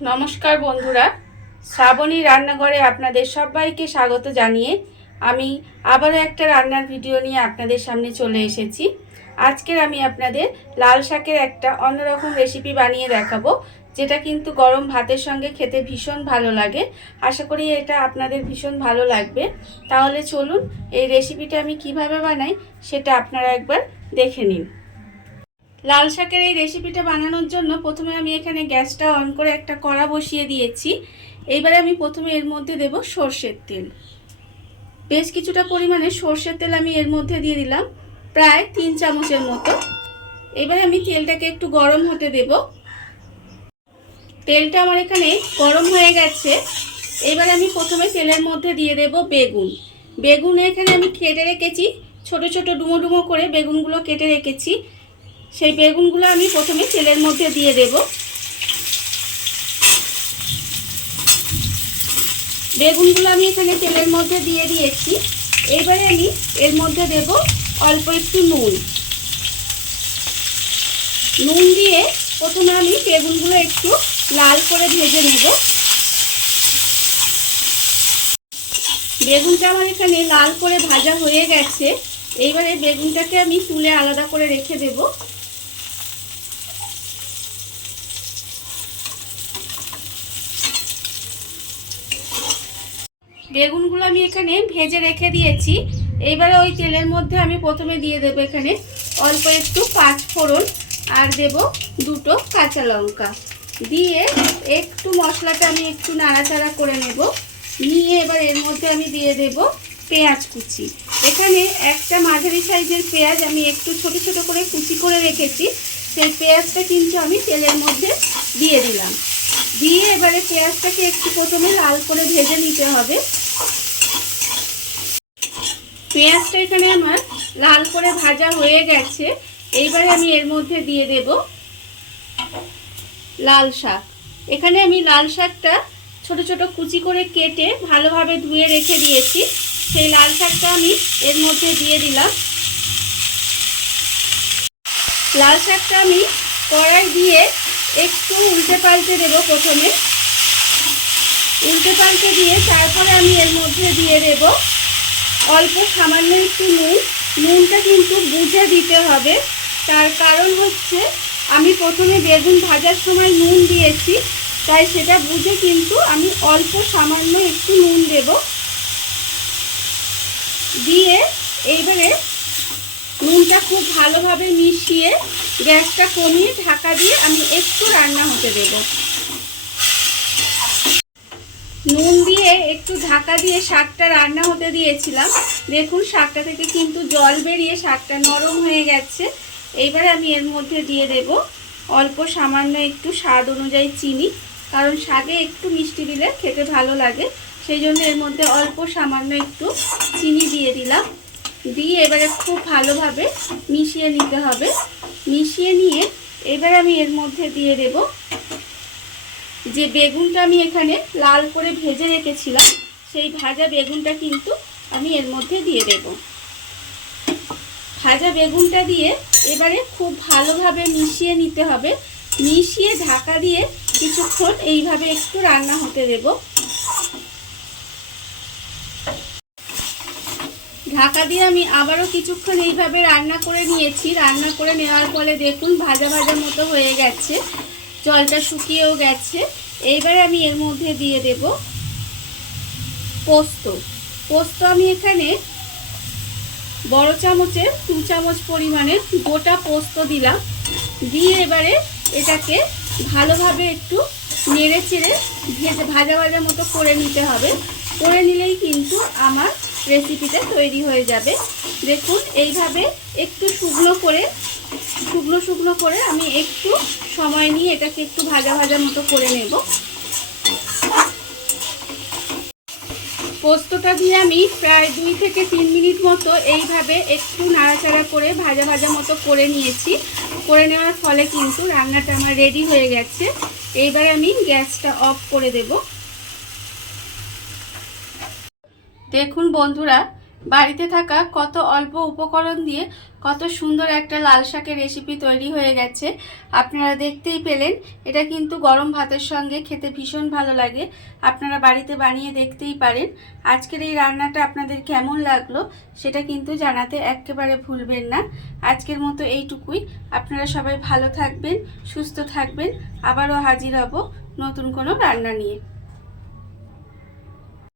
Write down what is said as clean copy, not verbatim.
নমস্কার বন্ধুরা, শ্রাবণী রান্নাঘরে আপনাদের সবাইকে স্বাগত জানিয়ে আমি আবারও একটা রান্নার ভিডিও নিয়ে আপনাদের সামনে চলে এসেছি। আজকের আমি আপনাদের লাল শাকের একটা অন্যরকম রেসিপি বানিয়ে দেখাবো, যেটা কিন্তু গরম ভাতের সঙ্গে খেতে ভীষণ ভালো লাগে। আশা করি এটা আপনাদের ভীষণ ভালো লাগবে। তাহলে চলুন এই রেসিপিটা আমি কিভাবে বানাই সেটা আপনারা একবার দেখে নিন। লাল শাকের এই রেসিপিটা বানানোর জন্য প্রথমে আমি এখানে গ্যাসটা অন করে একটা কড়া বসিয়ে দিয়েছি। এইবারে আমি প্রথমে এর মধ্যে দেব সর্ষের তেল। বেশ কিছুটা পরিমাণে সর্ষের তেল আমি এর মধ্যে দিয়ে দিলাম, প্রায় 3 চামচের মতো। এবারে আমি তেলটাকে একটু গরম হতে দেব। তেলটা আমার এখানে গরম হয়ে গেছে। এবারে আমি প্রথমে তেলের মধ্যে দিয়ে দেব বেগুন। বেগুন এখানে আমি কেটে রেখেছি, ছোট ছোট ডুমো ডুমো করে বেগুনগুলো কেটে রেখেছি। সেই বেগুনগুলো আমি প্রথমে তেলের মধ্যে দিয়ে দেব। বেগুনগুলো আমি এখানে তেলের মধ্যে দিয়ে দিয়েছি। এবারে আমি এর মধ্যে দেব অল্প একটু নুন। নুন দিয়ে প্রথমে আমি বেগুনগুলো একটু লাল করে ভেজে নেব। বেগুনটা আমার এখানে লাল করে ভাজা হয়ে গেছে। এইবারে বেগুনটাকে আমি তুলে আলাদা করে রেখে দেব। বেগুনগুলো আমি এখানে ভেজে রেখে দিয়েছি। এইবারে ওই তেলের মধ্যে আমি প্রথমে দিয়ে দেব এখানে অল্প একটু 5 ফোড়ন, আর দেব 2টো কাঁচা লঙ্কা। দিয়ে একটু মশলাটা আমি একটু নাড়াচাড়া করে নেব। নিয়ে এবার এর মধ্যে আমি দিয়ে দেব পেঁয়াজ কুচি। এখানে একটা মাঝারি সাইজের পেঁয়াজ আমি একটু ছোট ছোট করে কুচি করে রেখেছি। সেই পেঁয়াজটা কিন্তু আমি তেলের মধ্যে দিয়ে দিলাম। দিয়ে এবারে পেঁয়াজটাকে একটু প্রথমে লাল করে ভেজে নিতে হবে। পেঁয়াজটা এখানে আমার লাল করে ভাজা হয়ে গেছে। এইবারে আমি এর মধ্যে দিয়ে দেব লাল শাক। এখানে আমি লাল শাকটা ছোট ছোট কুচি করে কেটে ভালোভাবে ধুয়ে রেখে দিয়েছি। সেই লাল শাকটা আমি এর মধ্যে দিয়ে দিলাম। লাল শাকটা আমি কড়াই দিয়ে একটু উল্টে পাল্টে দেব। প্রথমে উল্টে পাল্টে দিয়ে তারপরে আমি এর মধ্যে দিয়ে দেব অল্প সামান্য একটু নুন। নুনটা কিন্তু বুঝে দিতে হবে, তার কারণ হচ্ছে আমি প্রথমে বেগুন ভাজার সময় নুন দিয়েছি, তাই সেটা বুঝে কিন্তু আমি অল্প সামান্য একটু নুন দেব। দিয়ে এইবারে নুনটা খুব ভালোভাবে মিশিয়ে গ্যাসটা কমিয়ে ঢাকা দিয়ে আমি একটু রান্না হতে দেব। নুন দিয়ে একটু ঢাকা দিয়ে শাকটা রান্না হতে দিয়েছিলাম। দেখুন শাকটা থেকে কিন্তু জল বেরিয়ে শাকটা নরম হয়ে গেছে। এইবারে আমি এর মধ্যে দিয়ে দেব অল্প সামান্য একটু স্বাদ অনুযায়ী চিনি, কারণ শাকে একটু মিষ্টি দিলে খেতে ভালো লাগে, সেই জন্য এর মধ্যে অল্প সামান্য একটু চিনি দিয়ে দিলাম। দিয়ে এবারে খুব ভালোভাবে মিশিয়ে নিতে হবে। মিশিয়ে নিয়ে এবার আমি এর মধ্যে দিয়ে দেব যে বেগুনটা আমি এখানে লাল করে ভেজে রেখেছিলাম, সেই ভাজা বেগুনটা কিন্তু আমি এর মধ্যে দিয়ে দেব। ভাজা বেগুনটা দিয়ে এবারে খুব ভালোভাবে মিশিয়ে নিতে হবে। মিশিয়ে ঢাকা দিয়ে কিছুক্ষণ এইভাবে একটু রান্না হতে দেব। ঢাকা দিয়ে আমি আবারও কিছুক্ষণ এইভাবে রান্না করে নিয়েছি। রান্না করে নেওয়ার পরে দেখুন ভাজা ভাজা মতো হয়ে গেছে, জলটা শুকিয়েও গেছে। এইবারে আমি এর মধ্যে দিয়ে দেব পোস্ত। পোস্ত আমি এখানে বড় চামচের 2 চামচ পরিমাণে গোটা পোস্ত দিলাম। দিয়ে এবারে এটাকে ভালোভাবে একটু নেড়ে চেড়ে ভাজা ভাজা মতো করে নিতে হবে। করে নিলেই কিন্তু আমার রেসিপিটা তৈরি হয়ে যাবে। দেখুন এইভাবে একটু শুকনো করে আমি একটু সময় নিয়ে এটাকে একটু ভাজা ভাজা মতো করে নেব। পোস্তটা দিয়ে আমি প্রায় 2 থেকে 3 মিনিট মতো এইভাবে একটু নাড়াচাড়া করে ভাজা ভাজা মতো করে নিয়েছি। করে নেওয়ার ফলে কিন্তু রান্নাটা আমার রেডি হয়ে গেছে। এইবার আমি গ্যাসটা অফ করে দেব। দেখুন বন্ধুরা, বাড়িতে থাকা কত অল্প উপকরণ দিয়ে কত সুন্দর একটা লাল শাকের রেসিপি তৈরি হয়ে গেছে। আপনারা দেখতেই পেলেন। এটা কিন্তু গরম ভাতের সঙ্গে খেতে ভীষণ ভালো লাগে। আপনারা বাড়িতে বানিয়ে দেখতেই পারেন। আজকের এই রান্নাটা আপনাদের কেমন লাগলো সেটা কিন্তু জানাতে একেবারে ভুলবেন না। আজকের মতো এইটুকুই। আপনারা সবাই ভালো থাকবেন, সুস্থ থাকবেন। আবারও হাজির হব নতুন কোনো রান্না নিয়ে।